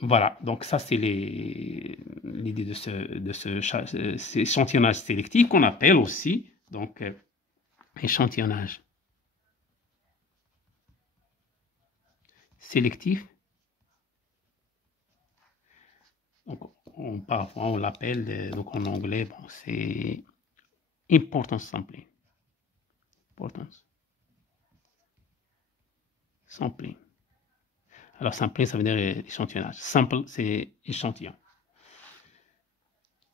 Voilà, donc ça c'est l'idée de cet échantillonnage sélectif qu'on appelle aussi donc échantillonnage sélectif. Donc parfois on l'appelle donc en anglais, bon, c'est importance sampling. Importance sampling. Alors sampling ça veut dire échantillonnage. Sample c'est échantillon.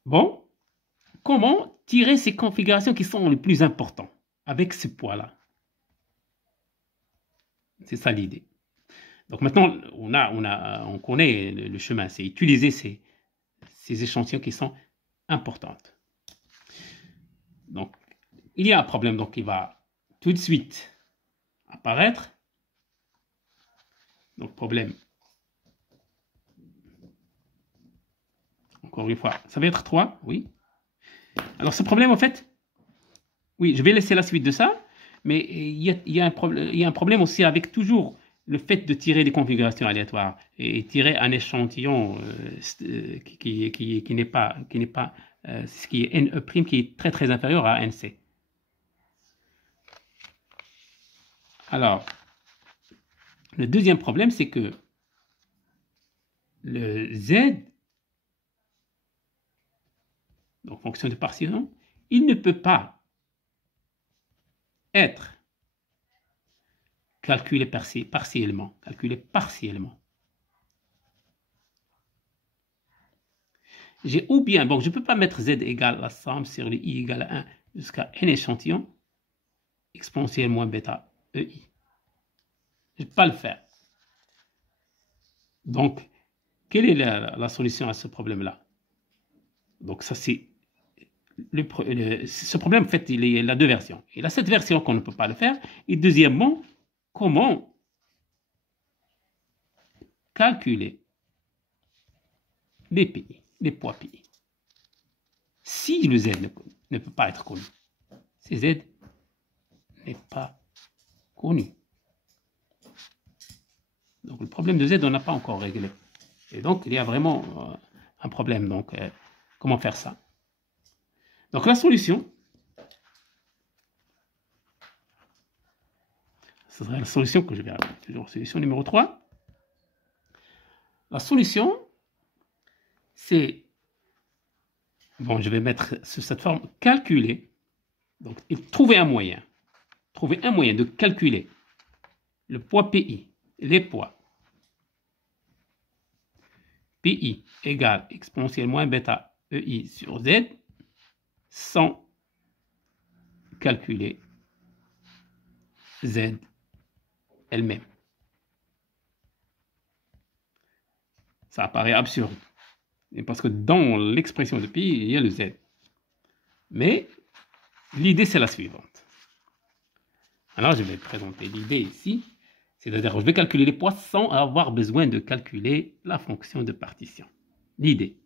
Bon, comment tirer ces configurations qui sont les plus importantes avec ce poids-là? C'est ça l'idée. Donc maintenant, on connaît le chemin, c'est utiliser ces échantillons qui sont importants. Donc, il y a un problème donc, qui va tout de suite apparaître. Donc, problème, encore une fois, ça va être 3, oui. Alors, ce problème, en fait, oui, je vais laisser la suite de ça, mais il y a un problème aussi avec toujours le fait de tirer des configurations aléatoires et tirer un échantillon qui n'est pas, ce qui est NE' qui est très inférieur à NC. Alors, le deuxième problème, c'est que le Z, donc fonction de partition, il ne peut pas être calculé partiellement. Ou bien, bon, je ne peux pas mettre Z égale la somme sur le I égale à 1 jusqu'à N échantillons exponentielle moins bêta EI. Je ne peux pas le faire. Donc, quelle est la solution à ce problème-là? Donc, ça, c'est ce problème, en fait, il a deux versions. Il a cette version qu'on ne peut pas le faire. Et deuxièmement, comment calculer les PI, les poids PI? Si le Z ne peut pas être connu, si Z n'est pas connu. Donc, le problème de Z, on n'a pas encore réglé. Et donc, il y a vraiment un problème. Donc, comment faire ça? Donc, la solution, ce serait la solution que je vais appeler. Toujours solution numéro 3. La solution, c'est, bon, je vais mettre sous cette forme, calculer, donc trouver un moyen de calculer le poids PI, les poids. PI égale exponentielle moins bêta EI sur Z sans calculer Z elle-même. Ça apparaît absurde. Parce que dans l'expression de PI, il y a le Z. Mais l'idée, c'est la suivante. Alors, je vais présenter l'idée ici. C'est-à-dire, je vais calculer les poids sans avoir besoin de calculer la fonction de partition. L'idée.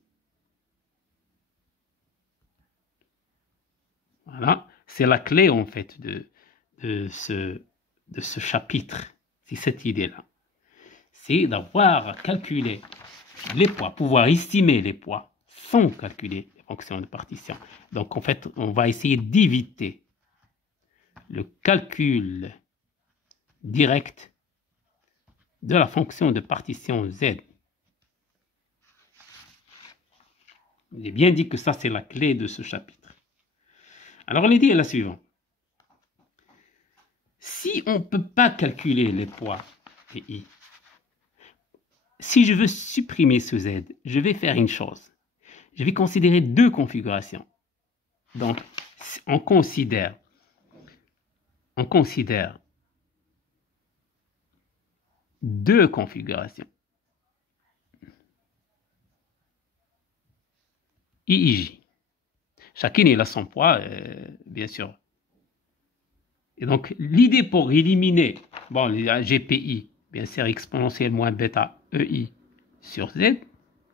Voilà. C'est la clé, en fait, de ce chapitre. C'est cette idée-là. C'est d'avoir calculé les poids, pouvoir estimer les poids sans calculer les fonctions de partition. Donc, en fait, on va essayer d'éviter le calcul direct de la fonction de partition Z. J'ai bien dit que ça, c'est la clé de ce chapitre. Alors, l'idée est la suivante. Si on ne peut pas calculer les poids PI, si je veux supprimer ce Z, je vais faire une chose. Je vais considérer deux configurations. Donc, on considère deux configurations. IIJ. Chacune est là son poids, bien sûr. Et donc, l'idée pour éliminer, bon, la GPI, bien sûr, exponentielle moins bêta EI sur Z,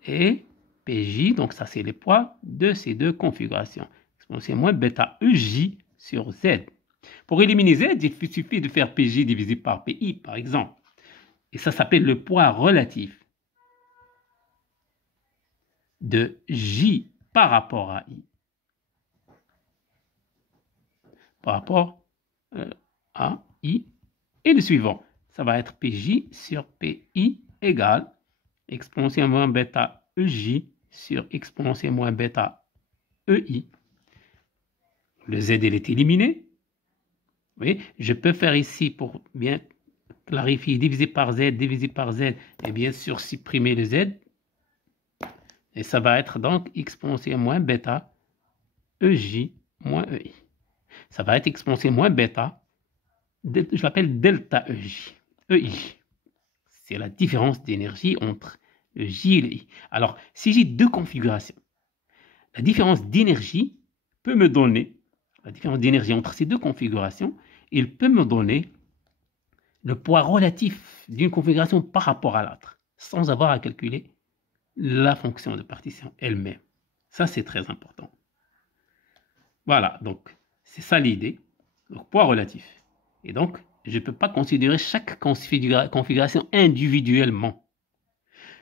et PJ, donc ça c'est les poids de ces deux configurations. Exponentielle moins bêta EJ sur Z. Pour éliminer Z, il suffit de faire PJ divisé par PI, par exemple. Et ça s'appelle le poids relatif. de J par rapport à I. Par rapport à I. Et le suivant, ça va être PJ sur PI égale exponentielle moins bêta EJ sur exponentielle moins bêta EI. Le Z, il est éliminé. Oui, je peux faire ici, pour bien clarifier, diviser par Z, et bien sûr supprimer le Z. Et ça va être donc exponentielle moins bêta EJ moins EI. Ça va être exponentielle moins bêta, je l'appelle delta EJ. EI. C'est la différence d'énergie entre le J et le I. Alors, si j'ai deux configurations, la différence d'énergie peut me donner, la différence d'énergie entre ces deux configurations, il peut me donner le poids relatif d'une configuration par rapport à l'autre, sans avoir à calculer la fonction de partition elle-même. Ça, c'est très important. Voilà, donc, c'est ça l'idée. Donc, poids relatif. Et donc, je ne peux pas considérer chaque configuration individuellement.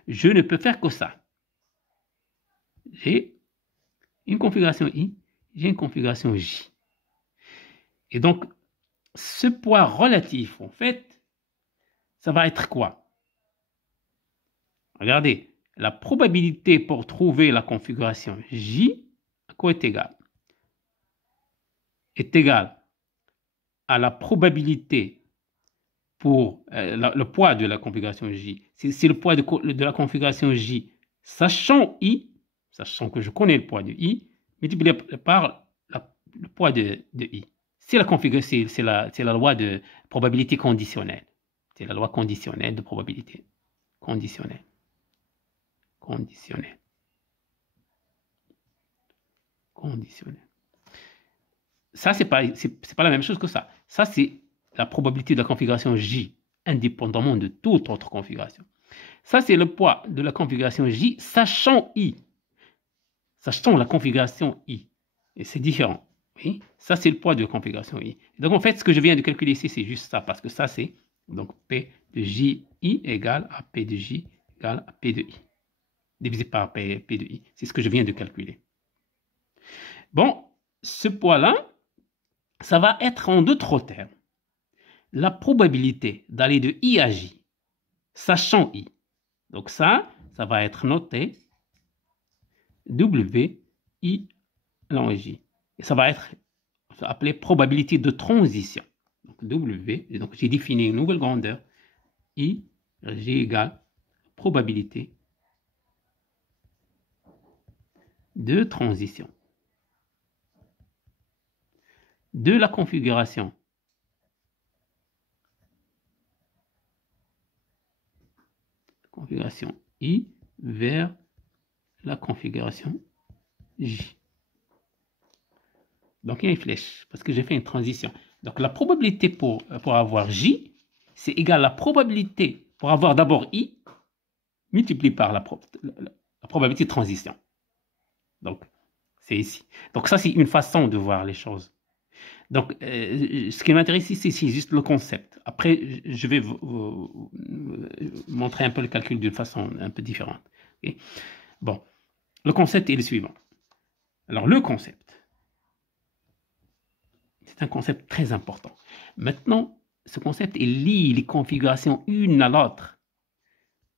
Je ne peux faire que ça. J'ai une configuration I, j'ai une configuration J. Et donc, ce poids relatif, en fait, ça va être quoi? Regardez, la probabilité pour trouver la configuration J, à quoi est égale? Est égale à la probabilité pour le poids de la configuration J. C'est le poids de la configuration J, sachant I, sachant que je connais le poids de I, multiplié par le poids de I. C'est la configuration, c'est la loi de probabilité conditionnelle. C'est la loi conditionnelle de probabilité. Conditionnelle. Conditionnelle. Conditionnelle. Ça, c'est pas la même chose que ça. Ça, c'est la probabilité de la configuration J, indépendamment de toute autre configuration. Ça, c'est le poids de la configuration J, sachant I. Sachant la configuration I. Et c'est différent. Oui? Ça, c'est le poids de la configuration I. Donc, en fait, ce que je viens de calculer ici, c'est juste ça, parce que ça, c'est donc P de JI égale à P de J égale à P de I. Divisé par P de I. C'est ce que je viens de calculer. Bon, ce poids-là, ça va être en d'autres termes la probabilité d'aller de I à J, sachant I. Donc ça va être noté WI ln J. Et ça va être appelé probabilité de transition. Donc W, et donc j'ai défini une nouvelle grandeur, I, J égale probabilité de transition de la configuration I vers la configuration J. Donc il y a une flèche, parce que j'ai fait une transition. Donc la probabilité pour avoir J, c'est égal à la probabilité pour avoir d'abord I, multiplié par la probabilité de transition. Donc, c'est ici. Donc ça, c'est une façon de voir les choses. Donc, ce qui m'intéresse ici, c'est juste le concept. Après, je vais vous montrer un peu le calcul d'une façon un peu différente. Okay? Bon, le concept est le suivant. Alors, le concept, c'est un concept très important. Maintenant, ce concept, il lie les configurations une à l'autre.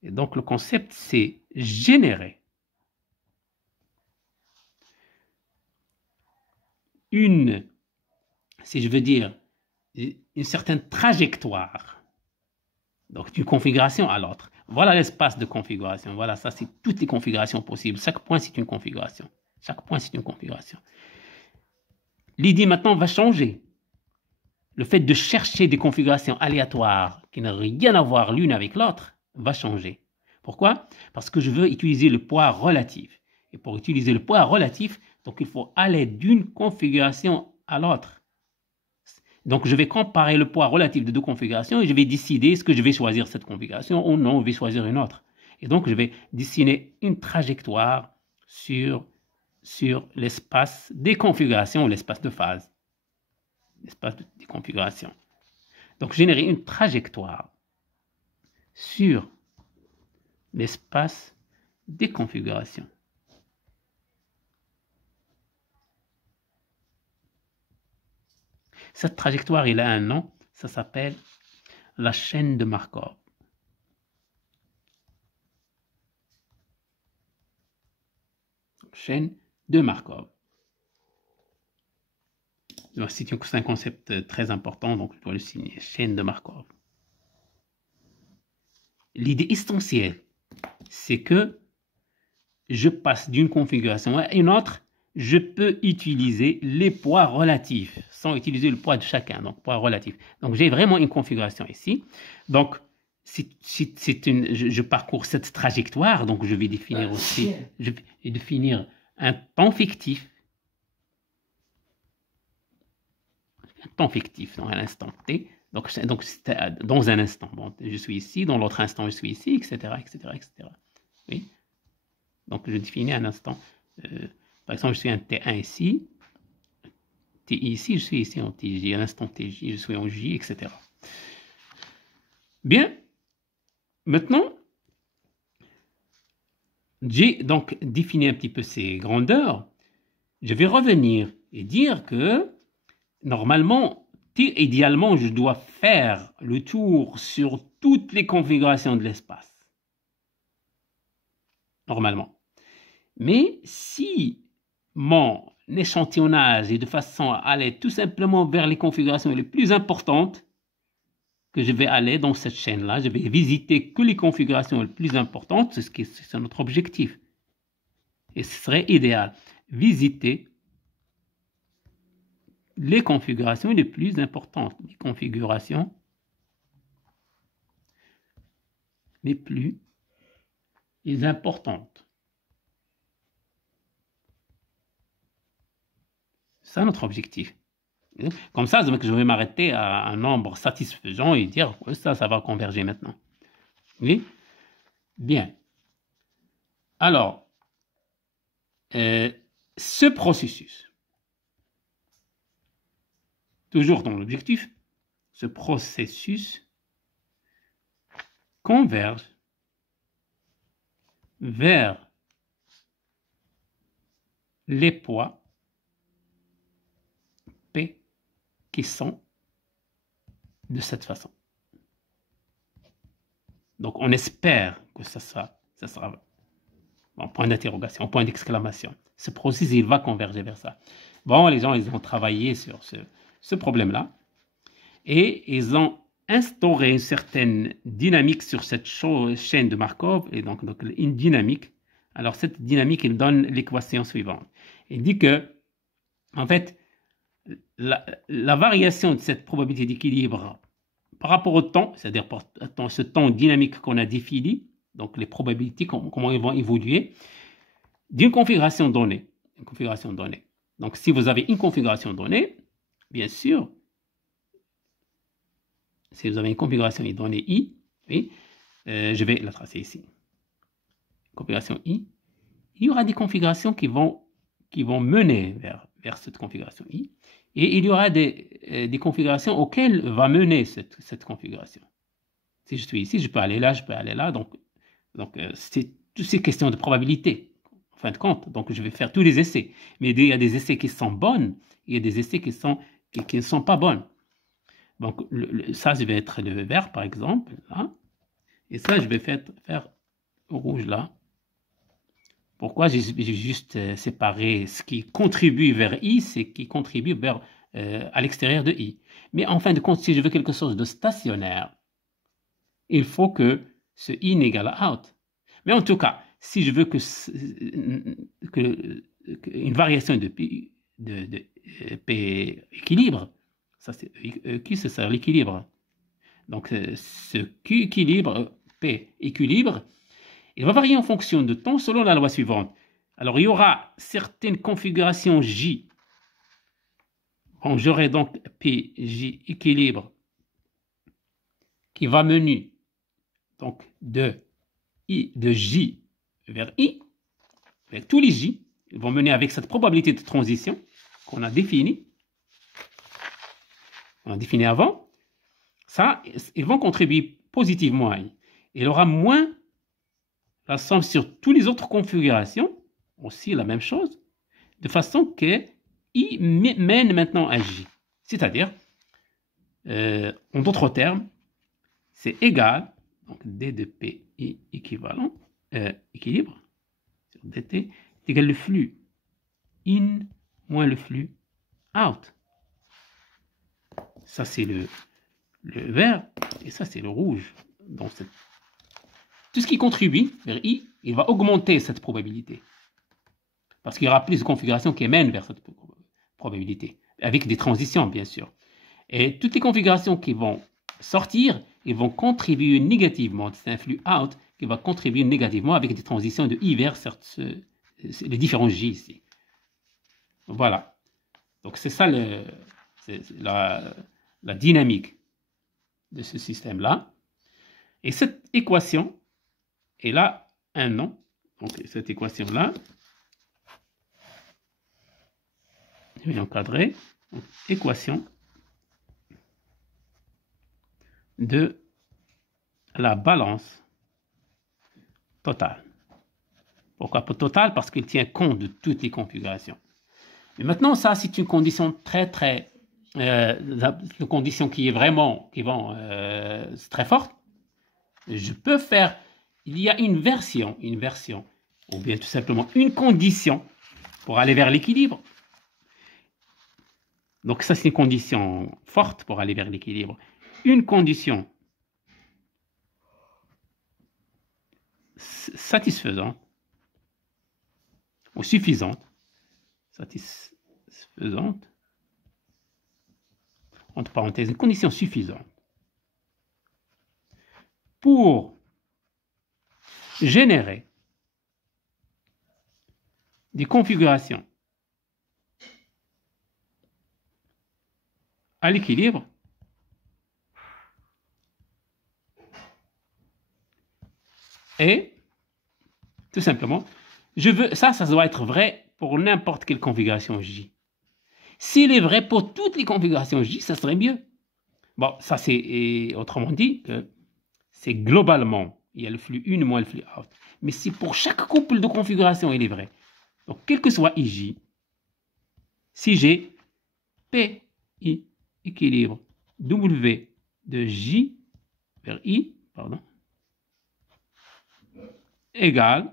Et donc, le concept, c'est générer si je veux dire, une certaine trajectoire, donc d'une configuration à l'autre. Voilà l'espace de configuration. Voilà, ça, c'est toutes les configurations possibles. Chaque point, c'est une configuration. Chaque point, c'est une configuration. L'idée maintenant va changer. Le fait de chercher des configurations aléatoires qui n'ont rien à voir l'une avec l'autre va changer. Pourquoi? Parce que je veux utiliser le poids relatif. Et pour utiliser le poids relatif, donc il faut aller d'une configuration à l'autre. Donc, je vais comparer le poids relatif de deux configurations et je vais décider est-ce que je vais choisir cette configuration ou non, je vais choisir une autre. Et donc, je vais dessiner une trajectoire sur l'espace des configurations, l'espace de phase. L'espace des configurations. Donc, générer une trajectoire sur l'espace des configurations. Cette trajectoire, il a un nom, ça s'appelle la chaîne de Markov. Chaîne de Markov. C'est un concept très important, donc je dois le signer. Chaîne de Markov. L'idée essentielle, c'est que je passe d'une configuration à une autre, je peux utiliser les poids relatifs sans utiliser le poids de chacun, donc poids relatif. Donc j'ai vraiment une configuration ici. Donc je parcours cette trajectoire, donc je vais définir aussi, je vais définir un temps fictif. Un temps fictif dans un instant t. Donc dans un instant, bon, je suis ici, dans l'autre instant, je suis ici, etc., etc., etc. Oui. Donc, je définis un instant. Par exemple, je suis un T1 ici, TI ici, je suis ici en TJ, un instant TJ, je suis en J, etc. Bien. Maintenant, j'ai donc défini un petit peu ces grandeurs. Je vais revenir et dire que, normalement, idéalement, je dois faire le tour sur toutes les configurations de l'espace. Normalement. Mais si mon échantillonnage est de façon à aller tout simplement vers les configurations les plus importantes, que je vais aller dans cette chaîne-là, je vais visiter que les configurations les plus importantes, c'est notre objectif. Et ce serait idéal. Visiter les configurations les plus importantes, les configurations les plus importantes. C'est ça notre objectif. Comme ça, je vais m'arrêter à un nombre satisfaisant et dire que ça va converger maintenant. Oui? Bien. Alors, ce processus, toujours dans l'objectif, ce processus converge vers les poids P qui sont de cette façon. Donc, on espère que ça sera en point d'interrogation, en point d'exclamation. Ce processus, il va converger vers ça. Bon, les gens, ils ont travaillé sur ce problème-là et ils ont instauré une certaine dynamique sur cette chaîne de Markov, et donc une dynamique. Alors, cette dynamique, il donne l'équation suivante. Il dit que, en fait, la variation de cette probabilité d'équilibre par rapport au temps, c'est-à-dire ce temps dynamique qu'on a défini, donc les probabilités, comment ils vont évoluer, d'une configuration donnée. Une configuration donnée. Donc, si vous avez une configuration donnée, bien sûr, si vous avez une configuration donnée I, oui, je vais la tracer ici. Configuration I, il y aura des configurations qui vont mener vers cette configuration I, et il y aura des configurations auxquelles va mener cette configuration. Si je suis ici, je peux aller là, je peux aller là, donc c'est toutes ces questions de probabilité, en fin de compte. Donc, je vais faire tous les essais. Mais il y a des essais qui sont bonnes, il y a des essais qui ne sont pas bonnes. Donc, ça, je vais être le vert, par exemple, là. Et ça, je vais faire rouge, là. Pourquoi j'ai juste séparé ce qui contribue vers I, c'est qui contribue à l'extérieur de I. Mais en fin de compte, si je veux quelque chose de stationnaire, il faut que ce in égale à out. Mais en tout cas, si je veux une variation de P équilibre, ça c'est Q, c'est ça l'équilibre. Donc ce Q équilibre, P équilibre, il va varier en fonction de temps selon la loi suivante. Alors il y aura certaines configurations J. Bon, j'aurai donc PJ équilibre qui va mener donc de J vers I, avec tous les J, ils vont mener avec cette probabilité de transition qu'on a définie. On a défini avant. Ça, ils vont contribuer positivement à I. Il aura moins la somme sur toutes les autres configurations, aussi la même chose, de façon que I mène maintenant à J. C'est-à-dire, En d'autres termes, c'est égal, donc D de PI équivalent, équilibre, sur DT, est égal le flux in moins le flux out. Ça, c'est le vert, et ça, c'est le rouge. Donc, tout ce qui contribue vers I, il va augmenter cette probabilité. Parce qu'il y aura plus de configurations qui mènent vers cette probabilité, avec des transitions, bien sûr. Et toutes les configurations qui vont sortir, ils vont contribuer négativement. C'est un flux out qui va contribuer négativement avec des transitions de I vers les différents J ici. Voilà. Donc, c'est ça la dynamique de ce système-là. Et cette équation, et là, un nom. Donc, cette équation-là, je vais l'encadrer. Équation de la balance totale. Pourquoi pas totale? Parce qu'il tient compte de toutes les configurations. Mais maintenant, ça, c'est une condition une condition qui est vraiment très forte. Je peux faire, il y a une version, ou bien tout simplement une condition pour aller vers l'équilibre. Donc ça, c'est une condition forte pour aller vers l'équilibre. Une condition satisfaisante ou suffisante, entre parenthèses, une condition suffisante pour générer des configurations à l'équilibre et tout simplement, ça doit être vrai pour n'importe quelle configuration J. S'il est vrai pour toutes les configurations J, ça serait mieux. Bon, ça c'est autrement dit que c'est globalement, il y a le flux in moins le flux out. Mais si pour chaque couple de configuration il est vrai, donc quel que soit IJ, si j'ai PI équilibre W de J vers I, égale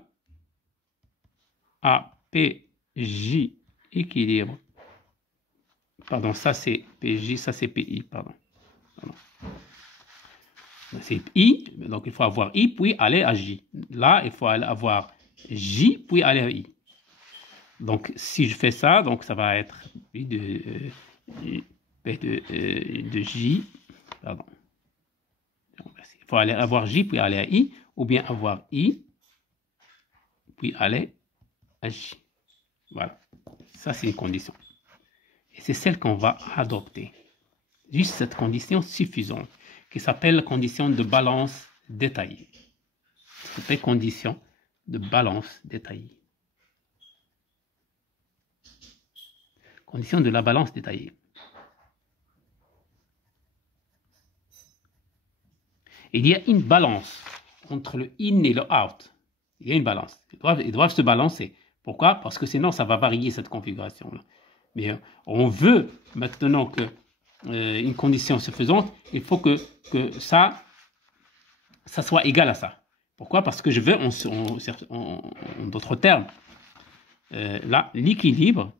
à PJ équilibre, ça c'est PJ, ça c'est PI, c'est I, donc il faut avoir I puis aller à J. Là, il faut avoir J puis aller à I. Donc si je fais ça, donc ça va être I de J, il faut aller avoir J puis aller à I, ou bien avoir I puis aller à J. Voilà, ça c'est une condition. Et c'est celle qu'on va adopter. Juste cette condition suffisante, qui s'appelle la condition de balance détaillée. Ça s'appelle condition de balance détaillée. Condition de la balance détaillée. Il y a une balance entre le in et le out. Il y a une balance. Ils doivent se balancer. Pourquoi? Parce que sinon, ça va varier cette configuration-là. Mais on veut maintenant que une condition suffisante, il faut que ça soit égal à ça. Pourquoi? Parce que je veux, en d'autres termes, là, l'équilibre,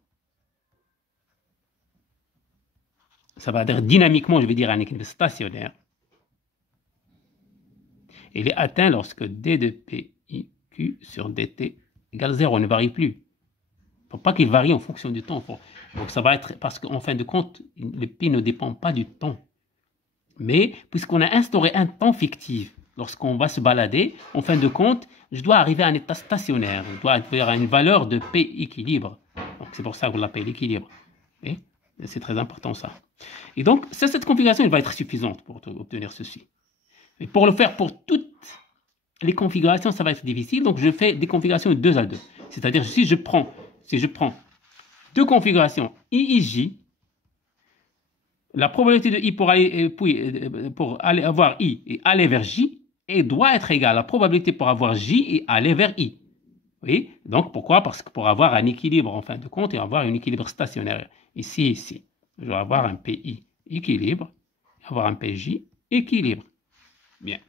ça va être dynamiquement, je vais dire, un équilibre stationnaire. Il est atteint lorsque D de PIQ sur DT égale 0, ne varie plus. Il ne faut pas qu'il varie en fonction du temps. Donc ça va être, parce qu'en fin de compte, le P ne dépend pas du temps. Mais puisqu'on a instauré un temps fictif, lorsqu'on va se balader, en fin de compte, je dois arriver à un état stationnaire. Je dois avoir une valeur de P équilibre. Donc c'est pour ça qu'on l'appelle l'équilibre. C'est très important ça. Et donc, cette configuration elle va être suffisante pour obtenir ceci. Et pour le faire pour toutes les configurations, ça va être difficile. Donc je fais des configurations de 2 à 2. C'est-à-dire si je prends deux configurations I et J, la probabilité de I pour aller avoir I et aller vers J doit être égale à la probabilité pour avoir J et aller vers I. Oui, donc pourquoi? Parce que pour avoir un équilibre en fin de compte et avoir un équilibre stationnaire ici, je vais avoir un PI équilibre avoir un PJ équilibre. Bien.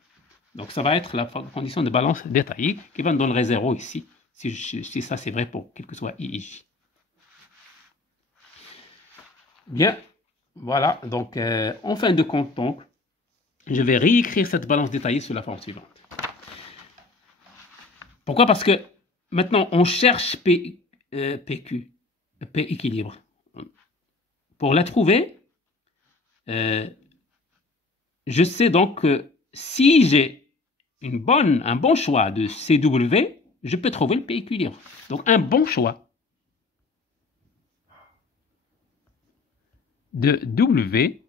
Donc, ça va être la condition de balance détaillée qui va me donner 0 ici, si ça c'est vrai pour quel que soit I et J. Bien. Voilà. Donc, en fin de compte, donc, je vais réécrire cette balance détaillée sous la forme suivante. Pourquoi? Parce que maintenant, on cherche PQ, P équilibre. Pour la trouver, je sais donc que si j'ai un bon choix de CW, je peux trouver le P équilibre. Donc, un bon choix de W,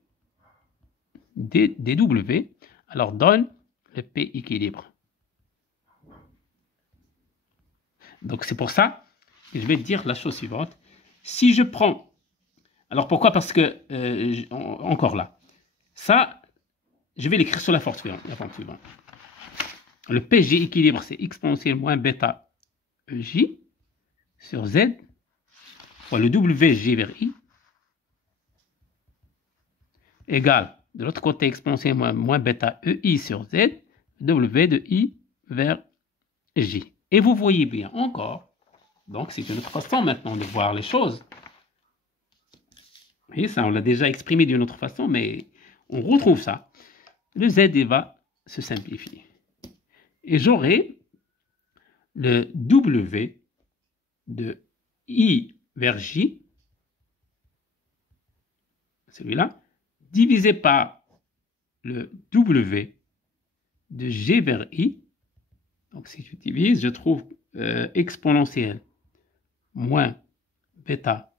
DW, alors donne le P équilibre. Donc, c'est pour ça que je vais dire la chose suivante. Si je prends... Alors, pourquoi? Parce que, encore là, ça, je vais l'écrire sur la forme suivante. Le PG équilibre, c'est exponentielle moins bêta EJ sur Z fois le WG vers I égale, de l'autre côté, exponentielle moins bêta EI sur Z, W de I vers J. Et vous voyez bien encore, donc c'est une autre façon maintenant de voir les choses. Vous voyez, ça, on l'a déjà exprimé d'une autre façon, mais on retrouve ça. Le Z va se simplifier. Et j'aurai le W de I vers J, celui-là, divisé par le W de G vers I. Donc si je divise, je trouve exponentielle moins bêta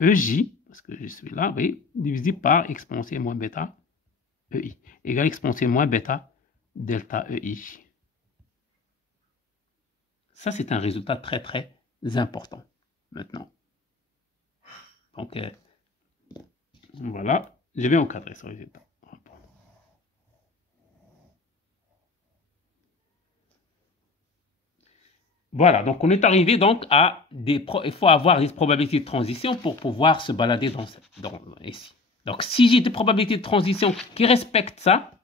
EJ, parce que je suis là, vous voyez, divisé par exponentielle moins bêta EI, égale exponentielle moins bêta delta EI. Ça, c'est un résultat très, très important maintenant. Donc, voilà, je vais encadrer ce résultat. Voilà, donc on est arrivé donc à il faut avoir des probabilités de transition pour pouvoir se balader ici. Donc, si j'ai des probabilités de transition qui respectent ça,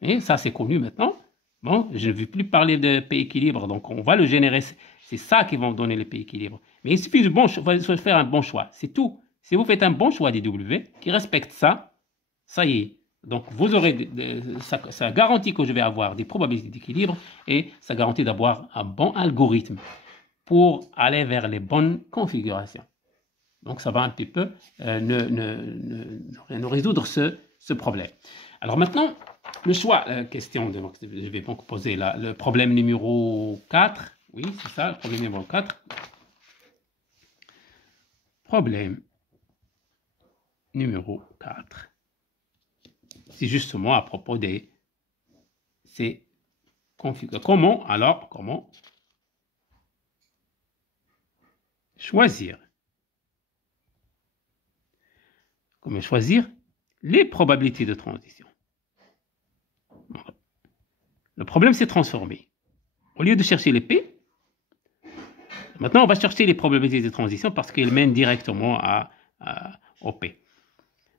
et ça c'est connu maintenant, bon, je ne vais plus parler de P équilibre, donc on va le générer, c'est ça qui va donner le P équilibre. Mais il suffit de faire un bon choix, c'est tout. Si vous faites un bon choix des W qui respecte ça, ça y est. Donc vous aurez, ça garantit que je vais avoir des probabilités d'équilibre et ça garantit d'avoir un bon algorithme pour aller vers les bonnes configurations. Donc ça va un petit peu nous résoudre ce problème. Alors maintenant, le choix, question, je vais donc poser là, le problème numéro 4. Oui, c'est ça, le problème numéro 4. Problème numéro 4. C'est justement à propos de ces configurations. Comment choisir les probabilités de transition. Le problème, c'est transformer. Au lieu de chercher les P, maintenant, on va chercher les probabilités de transition parce qu'elles mènent directement au P.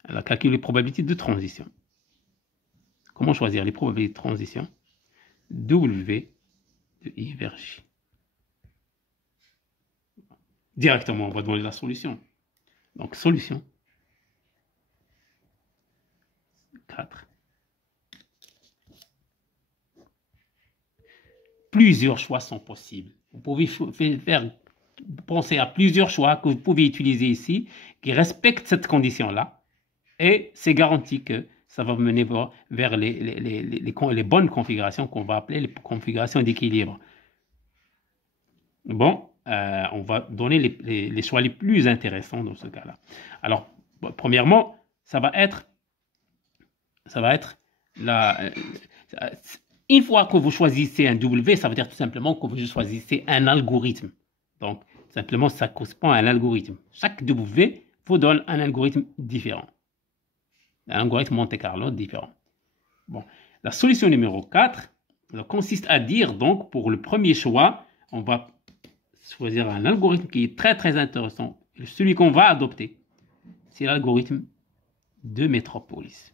Elle a calculé les probabilités de transition. Comment choisir les probabilités de transition? W de I vers J. Directement, on va donner la solution. Donc, solution 4. Plusieurs choix sont possibles. Vous pouvez penser à plusieurs choix que vous pouvez utiliser ici qui respectent cette condition-là. Et c'est garanti que ça va mener vers les bonnes configurations qu'on va appeler les configurations d'équilibre. Bon, on va donner les choix les plus intéressants dans ce cas-là. Alors, premièrement, ça va être une fois que vous choisissez un W, ça veut dire tout simplement que vous choisissez un algorithme. Donc, simplement, ça correspond à un algorithme. Chaque W vous donne un algorithme différent. Un algorithme Monte Carlo différent. Bon, la solution numéro 4 consiste à dire, donc, pour le premier choix, on va choisir un algorithme qui est très, très intéressant. Celui qu'on va adopter, c'est l'algorithme de métropolis.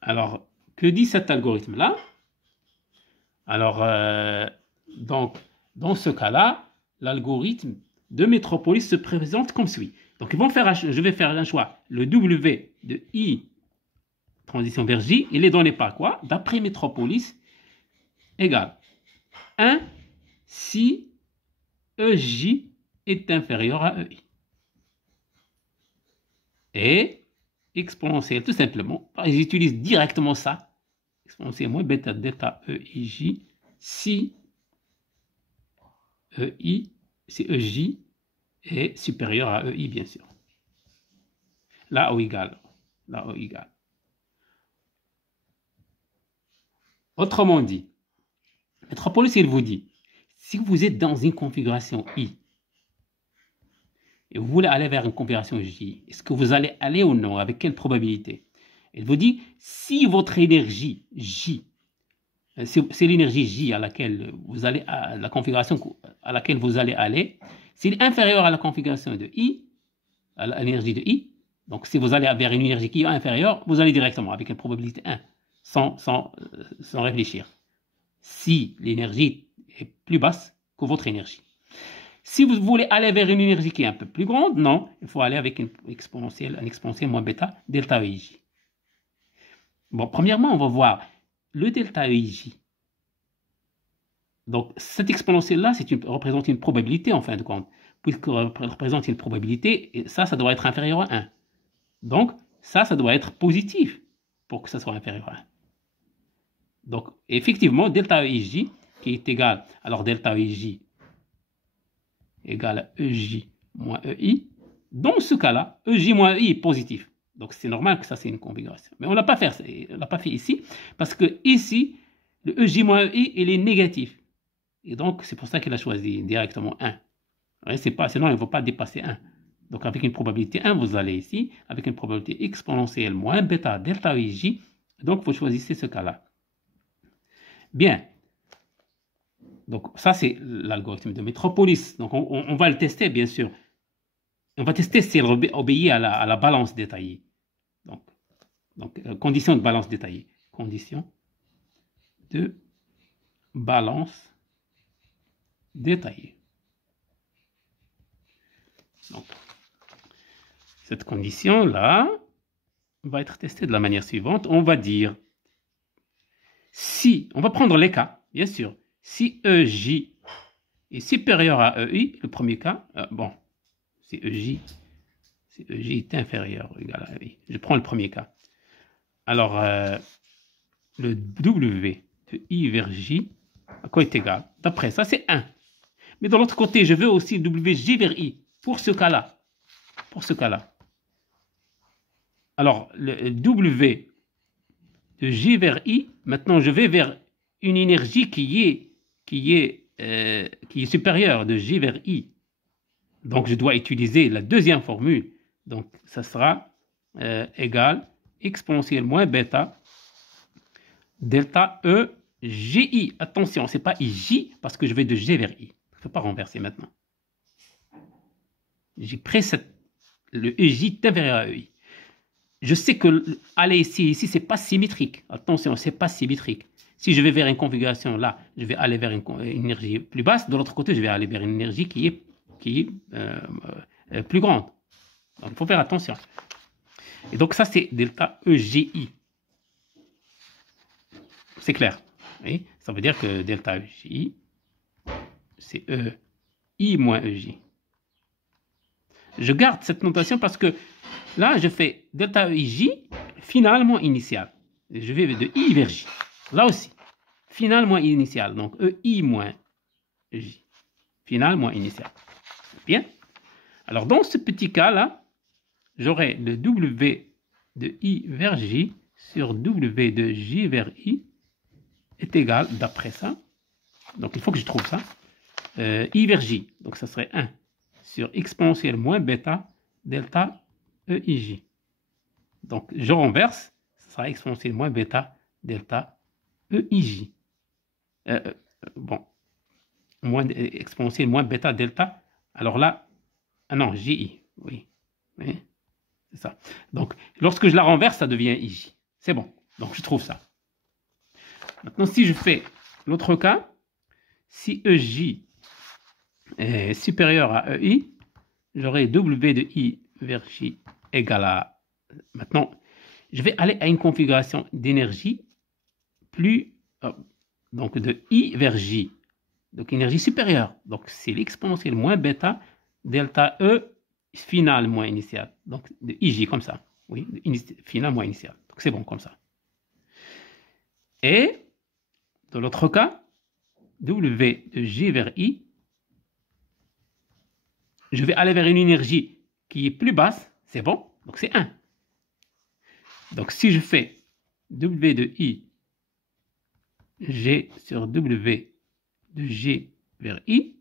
Alors, que dit cet algorithme-là? Alors, donc, dans ce cas-là, l'algorithme de métropolis se présente comme suit. Donc, je vais faire un choix. Le W de I transition vers J, il est donné par quoi? D'après métropolis, égale 1 si EJ est inférieur à EI. Et exponentielle, tout simplement, ils utilisent directement ça. Exponentielle moins bêta delta EIJ si EJ est supérieur à EI, bien sûr. Là, O égale. Là, O égale. Autrement dit, métropolis, il vous dit, si vous êtes dans une configuration I, et vous voulez aller vers une configuration J, est-ce que vous allez aller ou non? Avec quelle probabilité? Il vous dit, si votre énergie J, c'est l'énergie J à laquelle vous allez, à la configuration à laquelle vous allez aller, s'il est inférieur à la configuration de I, à l'énergie de I, donc si vous allez vers une énergie qui est inférieure, vous allez directement avec une probabilité 1, sans réfléchir. Si l'énergie est plus basse que votre énergie. Si vous voulez aller vers une énergie qui est un peu plus grande, non, il faut aller avec une exponentielle moins bêta, delta EIJ. Bon, premièrement, on va voir le delta EIJ. Donc, cette exponentielle-là, représente une probabilité en fin de compte. Puisqu'elle représente une probabilité, et ça doit être inférieur à 1. Donc, ça doit être positif pour que ça soit inférieur à 1. Donc, effectivement, delta EIJ qui est égal, alors delta EIJ égale à EJ moins EI. Dans ce cas-là, EJ moins EI est positif. Donc, c'est normal que ça, c'est une configuration. Mais on ne l'a pas fait ici, parce que ici, le EJ moins EI, il est négatif. Et donc, c'est pour ça qu'il a choisi directement 1. Sinon, il ne va pas dépasser 1. Donc, avec une probabilité 1, vous allez ici, avec une probabilité exponentielle moins bêta delta EJ. Donc, vous choisissez ce cas-là. Bien. Donc, ça, c'est l'algorithme de métropolis. Donc, on va le tester, bien sûr. On va tester si elle obéit à la balance détaillée. Donc, condition de balance détaillée. Condition de balance détaillée. Donc, cette condition-là va être testée de la manière suivante. On va dire, si, on va prendre les cas, bien sûr. Si EJ est supérieur à EI, le premier cas, bon, si EJ est inférieur ou égal à EI. Je prends le premier cas. Alors, le W de I vers J, à quoi est égal? D'après ça, c'est 1. Mais de l'autre côté, je veux aussi WJ vers I, pour ce cas-là. Pour ce cas-là. Alors, le W de J vers I, maintenant, je vais vers une énergie qui est supérieure de J vers I. Donc, je dois utiliser la deuxième formule. Donc, ça sera égal exponentielle moins bêta delta E GI. Attention, ce n'est pas IJ parce que je vais de G vers I. Je ne peux pas renverser maintenant. J'ai pris le EJ est inférieur à EI. Je sais que aller ici, ce n'est pas symétrique. Attention, ce n'est pas symétrique. Si je vais vers une configuration là, je vais aller vers une énergie plus basse. De l'autre côté, je vais aller vers une énergie qui est plus grande. Donc, il faut faire attention. Et donc, ça, c'est delta EGI. C'est clair. Oui, ça veut dire que delta EGI, c'est EI moins EJ. Je garde cette notation parce que là, je fais delta EJ finalement initial. Je vais de I vers J. Là aussi, finalement initial. Donc, EI moins J. Final moins initial. Bien. Alors, dans ce petit cas-là, j'aurai le W de I vers J sur W de J vers I est égal, d'après ça, donc il faut que je trouve ça, I vers J. Donc, ça serait 1 sur exponentielle moins bêta delta EIJ. Donc, je renverse, ça sera exponentielle moins bêta delta EIJ. Bon. moins exponentielle moins bêta delta, alors là, ah non, JI, oui, c'est ça. Donc, lorsque je la renverse, ça devient IJ. C'est bon, donc je trouve ça. Maintenant, si je fais l'autre cas, si EJ est supérieur à EI, j'aurai W de I vers J égale à... Maintenant, je vais aller à une configuration d'énergie plus... donc de I vers J. Donc énergie supérieure. Donc c'est l'exponentielle moins bêta delta E finale moins initiale. Donc de IJ comme ça. Oui, finale moins initiale. Donc c'est bon comme ça. Et dans l'autre cas, W de J vers I, je vais aller vers une énergie qui est plus basse. C'est bon. Donc c'est 1. Donc si je fais W de I, G sur W de G vers I,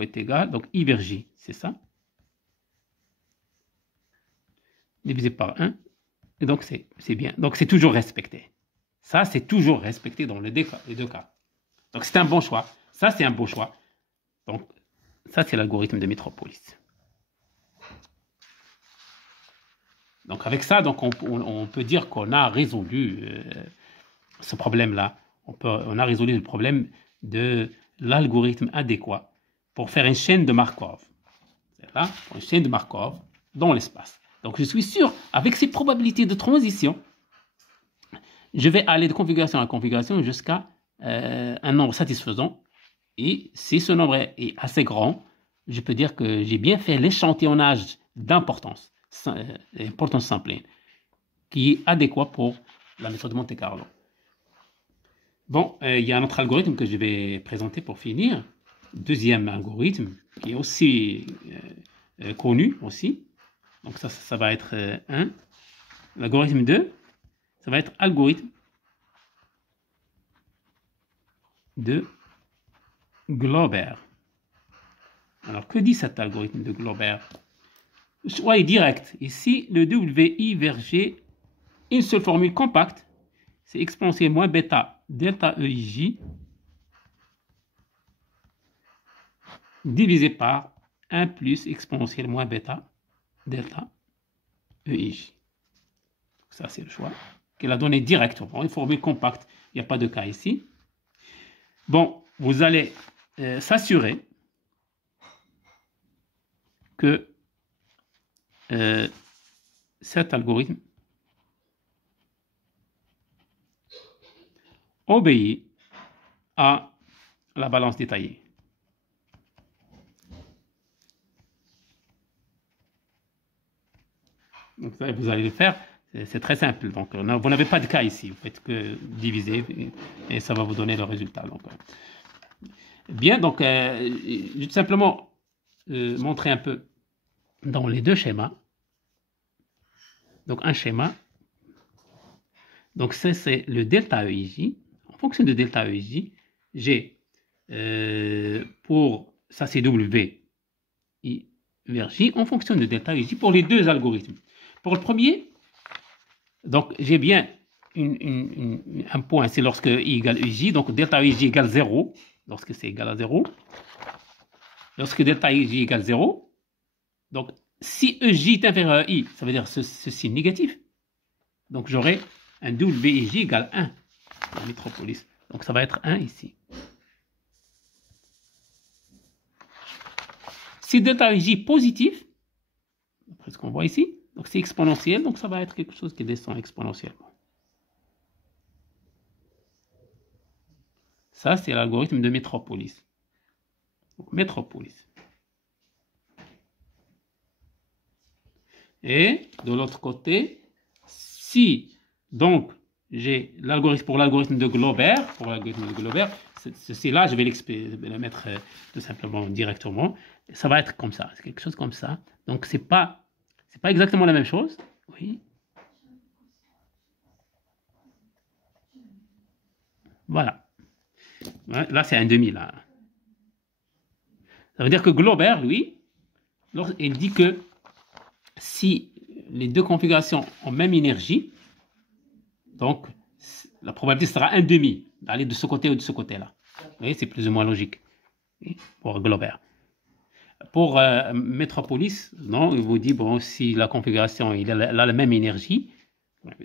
est égal, donc I vers J, c'est ça, divisé par 1, et donc c'est bien. Donc c'est toujours respecté. Ça, c'est toujours respecté dans les deux cas. Donc c'est un bon choix. Ça, c'est un beau choix. Donc ça, c'est l'algorithme de Metropolis. Donc avec ça, donc on peut dire qu'on a résolu ce problème-là. On a résolu le problème de l'algorithme adéquat pour faire une chaîne de Markov. C'est là, une chaîne de Markov dans l'espace. Donc je suis sûr, avec ces probabilités de transition, je vais aller de configuration à configuration jusqu'à un nombre satisfaisant. Et si ce nombre est assez grand, je peux dire que j'ai bien fait l'échantillonnage d'importance, importance sampling, qui est adéquat pour la méthode de Monte Carlo. Bon, il y a un autre algorithme que je vais présenter pour finir. Deuxième algorithme qui est aussi connu aussi. Donc ça va être 1. L'algorithme 2, ça va être algorithme de Glauber. Alors que dit cet algorithme de Glauber? Le choix est direct. Ici, le WI vers G, une seule formule compacte, c'est exponentielle moins bêta delta EIJ divisé par 1 plus exponentielle moins bêta delta EIJ. Ça, c'est le choix qu'elle a donné directement. Une formule compacte, il n'y a pas de cas ici. Bon, vous allez s'assurer que cet algorithme obéit à la balance détaillée. Donc ça, vous allez le faire, c'est très simple. Donc vous n'avez pas de cas ici, vous faites que diviser et ça va vous donner le résultat. Donc, bien, donc je vais tout simplement montrer un peu dans les deux schémas. Donc un schéma, donc c'est le delta EIJ. En fonction de delta EIJ, j'ai pour ça c'est W I vers J en fonction de delta EIJ pour les deux algorithmes. Pour le premier, donc j'ai bien un point, c'est lorsque I égale EJ, donc delta EJ égale 0, lorsque c'est égal à 0. Lorsque delta EJ égale 0, donc si EJ est inférieur à I, ça veut dire ceci négatif. Donc j'aurai un WIJ égale 1 dans Metropolis. Donc ça va être 1 ici. Si delta EJ est positif, après ce qu'on voit ici, donc c'est exponentiel, donc ça va être quelque chose qui descend exponentiellement. Ça, c'est l'algorithme de Metropolis. Donc, Metropolis. Et de l'autre côté, si donc j'ai l'algorithme pour l'algorithme de Glauber, ceci là, je vais le mettre tout simplement directement. Ça va être comme ça, c'est quelque chose comme ça. Donc c'est pas exactement la même chose. Oui. Voilà. Là, c'est un demi, là. Ça veut dire que Glauber, lui, il dit que si les deux configurations ont même énergie, donc la probabilité sera un demi d'aller de ce côté ou de ce côté-là. Vous voyez, c'est plus ou moins logique. pour Globert. Pour Metropolis, non, il vous dit, bon, si la configuration elle a la même énergie,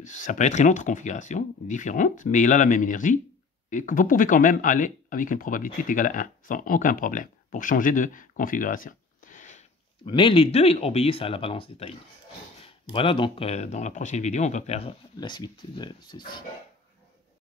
ça peut être une autre configuration différente, mais il a la même énergie, et que vous pouvez quand même aller avec une probabilité égale à 1, sans aucun problème, pour changer de configuration. Mais les deux, ils obéissent à la balance des timings. Voilà, donc dans la prochaine vidéo, on va faire la suite de ceci.